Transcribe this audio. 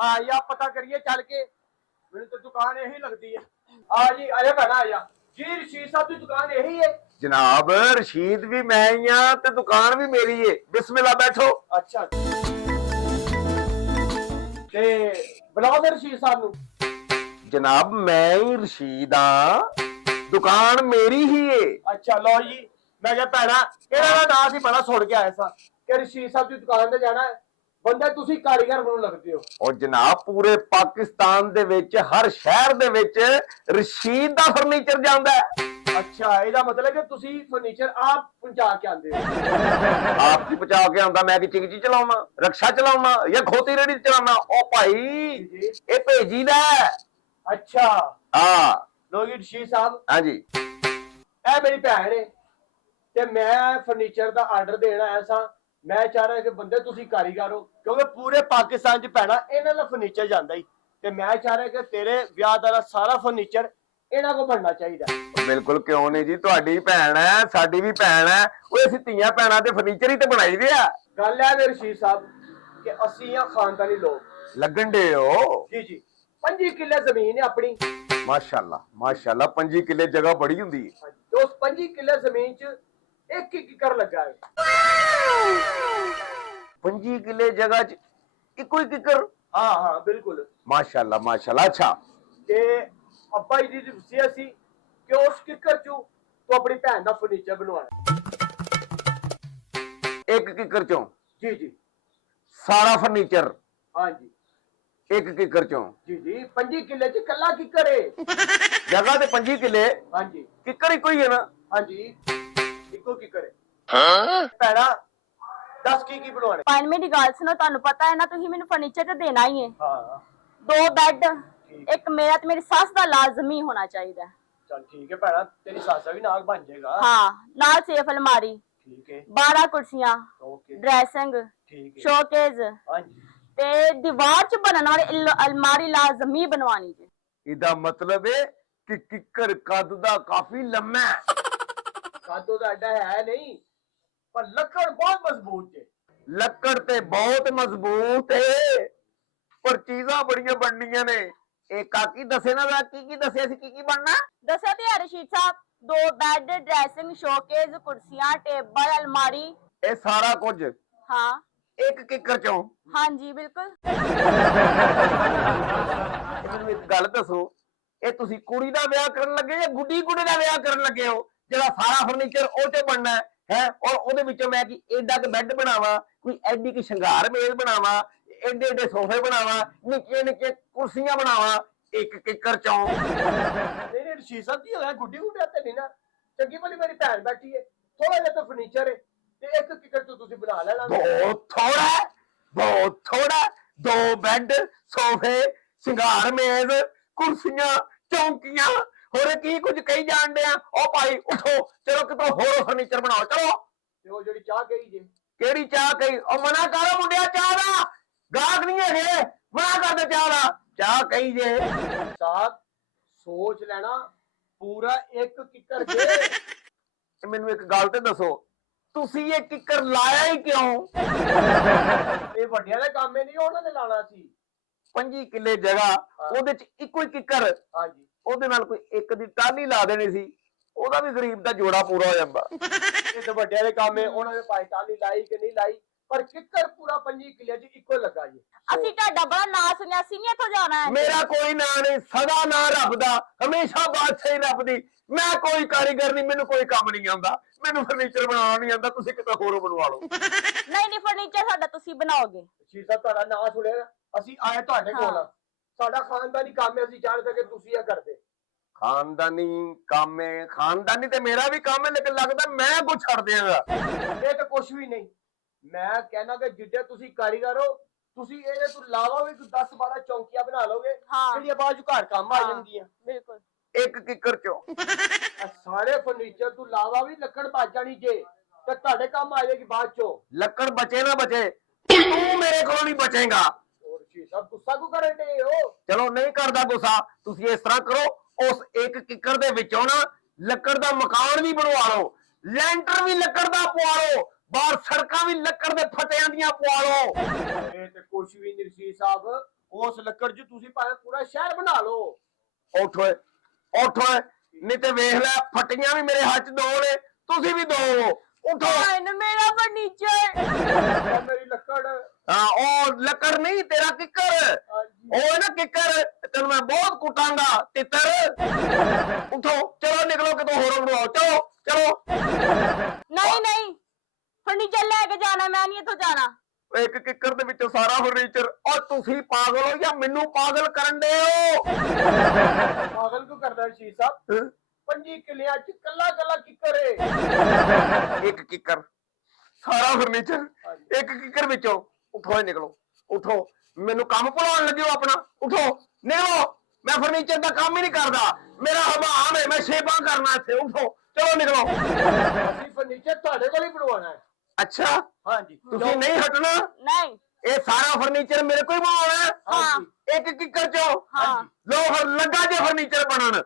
हाँ या पता करिए चल के। मेरी तो दुकान यही लगती है। हाँ जी अरे भैन आ जा जी रशीद साहब की दुकान यही है। जनाब रशीद भी मैं ही हाँ ते दुकान भी मेरी है। बिस्मिल्लाह बैठो। अच्छा ते बुलाओ फिर रशीद साहब नू। जनाब मैं ही रशीद हाँ, दुकान मेरी ही है। अच्छा लो जी मैं क्या भैन इन्हों का नाम ही बड़ा सुन के आया सा कि रशीद साहब की दुकान ते जाना है बंदे तुसी कारीगर बनन लगदे हो। और जनाब पूरे पाकिस्तान दे विच हर शहर दे विच रशीद दा फर्नीचर जांदा है। अच्छा ਇਹਦਾ मतलब कि तुसी फर्नीचर आप पहुंचा के आंदे हो। आप की पहुंचा के आंदा मैं की चिंगी चलाउना रक्षा चलाउना या खोती रेड़ी चलाउना ओ भाई ये भेजी दा। अच्छा हाँ लो जी रशीद साहब हाँ जी ਇਹ ਮੇਰੀ ਭੈਣ ਹੈ ਤੇ ਮੈਂ ਫਰਨੀਚਰ ਦਾ ਆਰਡਰ ਦੇਣ ਆਇਆ ਸਾਂ। ਮੈਂ ਚਾਹ ਰਿਹਾ ਕਿ ਬੰਦੇ ਤੁਸੀਂ ਕਾਰੀਗਰ ਹੋ ਕਿਉਂਕਿ ਪੂਰੇ ਪਾਕਿਸਤਾਨ 'ਚ ਭੈਣਾ ਇਹਨਾਂ ਦਾ ਫਰਨੀਚਰ ਜਾਂਦਾ ਹੀ ਤੇ ਮੈਂ ਚਾਹ ਰਿਹਾ ਕਿ ਤੇਰੇ ਵਿਆਹ ਦਾ ਸਾਰਾ ਫਰਨੀਚਰ ਇਹਨਾਂ ਕੋ ਬਣਨਾ ਚਾਹੀਦਾ। बिल्कुल क्यों नहीं जी तुहाडी भैन है साडी भी भैन है वो असीं धीआं भैणां ते फर्नीचर ही ते बनाई दे आ। ਗੱਲ ਹੈ ਮੇਰੇ ਰਸ਼ੀਦ ਸਾਹਿਬ ਕਿ ਅਸੀਂ ਆ ਖਾਨਦਾਨੀ ਲੋਕ लगन दे हो ਜੀ ਜੀ 25 ਕਿੱਲੇ ਜ਼ਮੀਨ ਹੈ ਆਪਣੀ। माशाल्लाह 25 किले जगह बड़ी हुंदी है। ਤੇ ਉਸ 25 ਕਿੱਲੇ ਜ਼ਮੀਨ 'ਚ ਇੱਕ ਇੱਕ ਏਕੜ ਲੱਗਾ ਹੈ। 25 किले जगह च इको ही किकर। ਹਾਂ ਹਾਂ ਬਿਲਕੁਲ माशाल्लाह अच्छा ਤੇ ਅੱਬਾ ਜੀ ਦੀ ਵਸੀਅਤ ਸੀ ਕਿ ਉਸ ਕਿੱਕਰ 'ਚੋਂ ਤੂੰ ਆਪਣੀ ਭੈਣ ਦਾ ਫਰਨੀਚਰ ਬਣਵਾਣਾ। एक किकर चों जी जी सारा फर्नीचर हाँ जी एक किकर चों जी जी 25 किले च कल्ला किकर है। जगह ते 25 किले हाँ जी किकर ही कोई है ना। हाँ जी इको किकर है। भैना दस की बनवाने। पाइन मेरी गल सुनो ਤੁਹਾਨੂੰ ਪਤਾ ਹੈ ਨਾ ਤੁਸੀਂ ਮੈਨੂੰ ਫਰਨੀਚਰ ਤੇ ਦੇਣਾ ਹੀ ਹੈ। हाँ 2 ਬੈੱਡ ਇੱਕ ਮੇਰਾ ਤੇ ਮੇਰੀ ਸੱਸ ਦਾ ਲਾਜ਼ਮੀ ਹੋਣਾ ਚਾਹੀਦਾ ਹੈ। चल ठीक है भैना तेरी सासा भी नाग बन जाएगा। ਹਾਂ ਨਾਲ ਸੇਫ ਅਲਮਾਰੀ ठीक है 12 ਕੁਰਸੀਆਂ ओके ਡਰੈਸਿੰਗ ठीक है ਸ਼ੋਕੇਸ हाँ जी ਤੇ ਦੀਵਾਰ 'ਚ ਬਣਨ ਵਾਲੀ ਅਲਮਾਰੀ ਲਾਜ਼ਮੀ ਬਣਵਾਣੀ ਜੇ। ਇਹਦਾ ਮਤਲਬ ਹੈ ਕਿ ਕਿੱਕਰ ਕੱਦ ਦਾ ਕਾਫੀ ਲੰਮਾ ਹੈ। कादो तो एडा है नहीं पर लकड़ बहुत मजबूत है। ਲੱਕੜ ਤੇ ਬਹੁਤ ਮਜ਼ਬੂਤ ਹੈ ਪਰ ਚੀਜ਼ਾਂ ਬੜੀਆਂ ਬਣਨੀਆਂ ਨੇ। ਇਹ ਕਾਕੀ ਦੱਸੇ ਨਾ ਕੀ ਦੱਸਿਆ ਸੀ ਕੀ ਬਣਨਾ। ਦੱਸੋ ਤੇ ਰਸ਼ੀਦ ਸਾਹਿਬ 2 ਬੈੱਡ ਡਰੈਸਿੰਗ ਸ਼ੋਕੇਸ ਕੁਰਸੀਆਂ ਟੇਬਲ ਅਲਮਾਰੀ। ਇਹ ਸਾਰਾ ਕੁਝ ਹਾਂ ਇੱਕ ਕਿੱਕਰ ਚੋਂ। ਹਾਂਜੀ ਬਿਲਕੁਲ। ਮੈਨੂੰ ਇੱਕ ਗੱਲ ਦੱਸੋ ਇਹ ਤੁਸੀਂ ਕੁੜੀ ਦਾ ਵਿਆਹ ਕਰਨ ਲੱਗੇ ਜਾਂ ਗੁੱਡੀ ਕੁੜੀ ਦਾ ਵਿਆਹ ਕਰਨ ਲੱਗੇ ਹੋ ਜਿਹੜਾ ਸਾਰਾ ਫਰਨੀਚਰ ਉਹ ਤੇ ਬਣਨਾ ਹੈ ਔਰ ਉਹਦੇ ਵਿੱਚੋਂ ਮੈਂ ਕੀ ਐਡਾ ਕ ਬੈੱਡ ਬਣਾਵਾਂ ਕੋਈ ਐਡੀ ਕੀ ਸ਼ਿੰਗਾਰ ਮੇਜ਼ ਬਣਾਵਾਂ ਐਡੇ ਐਡੇ ਸੋਫੇ ਬਣਾਵਾਂ ਨਿੱਕੀਆਂ ਨਿੱਕੀਆਂ ਕੁਰਸੀਆਂ ਬਣਾਵਾਂ ਇੱਕ ਕਿੱਕਰ ਚੋਂ। नहीं नहीं रशीद साहब की होया गुड्डी गुड्डी आते नहीं ना चंगी भली मेरी भैन बैठी है थोड़ा जिहा तो फर्नीचर है ते एक किकर तो तुसी बना लेना। ਬਹੁਤ ਥੋੜਾ 2 ਬੈੱਡ ਸੋਫੇ ਸ਼ਿੰਗਾਰ ਮੇਜ਼ ਕੁਰਸੀਆਂ ਚੌਂਕੀਆਂ ਹੋਰ ਕੀ ਕੁਝ ਕਹੀ ਜਾਣਦੇ ਆ। ਉਹ ਭਾਈ ਉਠੋ ਚਲੋ ਕਿਤੋਂ ਹੋਰ ਫਰਨੀਚਰ ਬਣਾਓ ਚਲੋ। ਤੇ ਉਹ ਜਿਹੜੀ ਚਾਹ ਕਹੀ ਜੇ ਕਿਹੜੀ ਚਾਹ ਕਹੀ ਉਹ ਮਨਾ ਕਰੋ ਮੁੰਡਿਆ ਚਾਹ ਦਾ ਗਾਹਕ ਨਹੀਂ ਹੈਗੇ ਮਨਾ ਕਰਦੇ ਚਾਹ ਦਾ ਚਾਹ ਕਹੀ ਜੇ। साहब सोच लेना पूरा एक किकर जे। ਮੈਨੂੰ ਇੱਕ ਗੱਲ ਤੇ ਦੱਸੋ ਤੁਸੀਂ ਇਹ ਕਿੱਕਰ ਲਾਇਆ ਹੀ ਕਿਉਂ। ਇਹ ਵੱਡਿਆਂ ਦਾ ਕੰਮ ਹੀ ਨਹੀਂ ਉਹਨਾਂ ਨੇ ਲਾਣਾ ਸੀ। 25 ਕਿੱਲੇ ਜਗ੍ਹਾ ਉਹਦੇ ਚ ਇੱਕੋ ਹੀ ਕਿੱਕਰ ਹਾਂਜੀ ਉਹਦੇ ਨਾਲ ਕੋਈ ਇੱਕ ਦੀ ਟਾਹਲੀ ਲਾ ਦੇਣੀ ਸੀ ਉਹਦਾ ਵੀ ਗਰੀਬ ਦਾ ਜੋੜਾ ਪੂਰਾ ਹੋ ਜਾਂਦਾ। ਇਹ ਤਾਂ ਵੱਡਿਆਂ ਦੇ ਕੰਮ ਹੈ ਉਹਨਾਂ ਨੇ ਭਾਈ ਟਾਲੀ ਲਾਈ ਕਿ ਨਹੀਂ ਲਾਈ ਪਰ ਕਿੱਕਰ ਪੂਰਾ 25 ਕਿੱਲੇ 'ਚ ਇੱਕੋ ਲੱਗਾ ਜੀ। ਅਸੀਂ ਤੁਹਾਡਾ ਬੜਾ ਨਾਂ ਸੁਣਿਆ ਸੀ ਨਹੀਂ ਇੱਥੋਂ ਜਾਣਾ ਹੈ। ਮੇਰਾ ਕੋਈ ਨਾਂ ਨਹੀਂ ਸਦਾ ਨਾਂ ਰੱਬ ਦਾ ਹਮੇਸ਼ਾ ਬਾਦਸ਼ਾਹੀ ਰੱਬ ਦੀ। ਮੈਂ ਕੋਈ ਕਾਰੀਗਰ ਨਹੀਂ ਮੈਨੂੰ ਕੋਈ ਕੰਮ ਨਹੀਂ ਆਉਂਦਾ ਮੈਨੂੰ ਫਰਨੀਚਰ ਬਣਾਉਣਾ ਨਹੀਂ ਆਉਂਦਾ ਤੁਸੀਂ ਕਿਤੇ ਹੋਰ ਬਣਵਾ ਲਓ। ਨਹੀਂ ਫਰਨੀਚਰ ਸਾਡਾ ਤੁਸੀਂ ਬਣਾਓਗੇ। ਜੀ ਸਾਹਿਬ ਤੁਹਾਡਾ ਨਾਂ ਸੁਣਿਆ ਅਸੀਂ ਆਏ ਤੁਹਾਡੇ ਕੋਲ ਸਾਡਾ ਖਾਨਦਾਨੀ ਕੰਮ ਹੈ ਅਸੀਂ ਜਾਣ ਸਕੇ ਤੁਸੀਂ ਇਹ ਕਰਦੇ। ਖਾਨਦਾਨੀ ਕੰਮ ਹੈ ਖਾਨਦਾਨੀ ਤੇ ਮੇਰਾ ਵੀ ਕੰਮ ਹੈ ਲੇਕਿਨ ਲੱਗਦਾ ਮੈਂ ਕੁਝ ਛੱਡ ਦਿਆਂਗਾ। ਇਹ ਤਾਂ ਕੁਝ ਵੀ ਨਹੀਂ ਮੈਂ ਕਹਿਣਾ ਕਿ ਜਿੱਡੇ ਤੁਸੀਂ ਕਾਰੀਗਰ ਹੋ ਤੁਸੀਂ ਇਹਦੇ ਤੋਂ ਇਲਾਵਾ ਵੀ 10 12 ਚੌਂਕੀਆਂ ਬਣਾ ਲਓਗੇ ਜਿਹੜੀਆਂ ਬਾਅਦ ਘਰ ਕੰਮ ਆ ਜਾਣਗੀਆਂ। ਬਿਲਕੁਲ ਇੱਕ ਕਿੱਕਰ ਚੋਂ ਸਾਰੇ ਫਰਨੀਚਰ ਤੋਂ ਇਲਾਵਾ ਵੀ ਲੱਕੜ ਬਚ ਜਾਣੀ ਜੇ ਤੇ ਤੁਹਾਡੇ ਕੰਮ ਆ ਜਾਏਗੀ ਬਾਅਦ ਚੋਂ। ਲੱਕੜ ਬਚੇ ਨਾ ਬਚੇ ਤੂੰ ਮੇਰੇ ਕੋਲ ਨਹੀਂ ਬਚੇਗਾ। और जी साहब गुस्सा क्यों कर रहे हो। ਚਲੋ ਨਹੀਂ ਕਰਦਾ ਗੁੱਸਾ ਤੁਸੀਂ ਇਸ ਤਰ੍ਹਾਂ ਕਰੋ ਉਸ ਇੱਕ ਕਿੱਕਰ ਦੇ ਵਿੱਚੋਂ ਨਾ ਲੱਕੜ ਦਾ ਮਕਾਨ ਵੀ ਬਣਵਾ ਲਓ ਲੈਂਟਰ ਵੀ ਲੱਕੜ ਦਾ ਪਵਾ ਲਓ ਬਾਹਰ ਸੜਕਾਂ ਵੀ ਲੱਕੜ ਦੇ ਫਟਿਆਂ ਦੀਆਂ ਪਵਾ ਲਓ। ਇਹ ਤੇ ਕੁਛ ਵੀ ਨਹੀਂ ਰਸ਼ੀਦ ਸਾਹਿਬ ਉਸ ਲੱਕੜ 'ਚ ਤੁਸੀਂ ਭਾਵੇਂ ਪੂਰਾ ਸ਼ਹਿਰ ਬਣਾ ਲਓ। ਉੱਠ ਓਏ ਨਹੀਂ ਤੇ ਵੇਖ ਲੈ ਫਟੀਆਂ ਵੀ ਮੇਰੇ ਹੱਥ 'ਚ ਦੋ ਨੇ, ਤੁਸੀਂ ਵੀ ਦੋ। ਉਠੋ। ਐਨ ਮੇਰਾ ਫਰਨੀਚਰ। ਇਹ ਮੇਰੀ ਲੱਕੜ। ਹਾਂ ਉਹ ਲੱਕੜ ਨਹੀਂ, ਤੇਰਾ ਕਿੱਕਰ। ਹਾਂਜੀ। ਉਹ ਹੈ ਨਾ ਕਿੱਕਰ, ਤੈਨੂੰ ਮੈਂ ਬਹੁਤ ਕੁੱਟਾਂਗਾ ਤਿੱਤਰ। ਉਠੋ ਚਲੋ ਨਿਕਲੋ ਕਿਤੋਂ ਹੋਰ ਬਣਾਓ, ਚਲੋ। ਨਹੀਂ ਫਰਨੀਚਰ ਲੈ ਕੇ ਜਾਣਾ, ਮੈਂ ਨਹੀਂ ਇੱਥੋਂ ਜਾਣਾ। ਇੱਕ ਕਿੱਕਰ ਦੇ ਵਿੱਚੋਂ ਸਾਰਾ ਫਰਨੀਚਰ। ਔਰ ਤੁਸੀਂ ਪਾਗਲ ਹੋ ਜਾਂ ਮੈਨੂੰ ਪਾਗਲ ਕਰਨ ਦੇ ਹੋ? ਪਾਗਲ ਕਿਉਂ ਕਰਦਾ ਸ਼ੀਰ ਸਾਹਿਬ? 5 ਕਿੱਲਿਆਂ 'ਚ ਕੱਲਾ ਕਿੱਕਰ ਏ। ਇੱਕ ਕਿੱਕਰ ਸਾਰਾ ਫਰਨੀਚਰ ਇੱਕ ਕਿੱਕਰ ਵਿੱਚੋਂ। ਉਠੋ ਨਿਕਲੋ, ਉਠੋ। ਮੈਨੂੰ ਕੰਮ ਭੁਲਾਉਣ ਲੱਗੇ ਹੋ ਆਪਣਾ। ਉਠੋ ਨਿਕਲੋ, ਮੈਂ ਫਰਨੀਚਰ ਦਾ ਕੰਮ ਹੀ ਨਹੀਂ ਕਰਦਾ, ਮੇਰਾ ਹਮਾਮ ਹੈ, ਮੈਂ ਸ਼ੇਪਾਂ ਕਰਨਾ ਇੱਥੇ। ਉਠੋ ਚਲੋ ਨਿਕਲੋ। ਅਸੀਂ ਫਰਨੀਚਰ ਤੁਹਾਡੇ ਕੋਲ ਹੀ ਬਣਵਾਉਣਾ ਹੈ। ਅੱਛਾ ਹਾਂਜੀ। ਤੁਸੀਂ ਨਹੀਂ ਹਟਣਾ? ਨਹੀਂ। ਇਹ ਸਾਰਾ ਫਰਨੀਚਰ ਮੇਰੇ ਕੋਲ ਹੀ ਬਣਾਉਣਾ ਹੈ? ਹਾਂ। ਇੱਕ ਕਿੱਕਰ ਚੋਂ? ਹਾਂ। ਲੋ ਲੱਗਾ ਜੇ ਫਰਨੀਚਰ ਬਣਨ।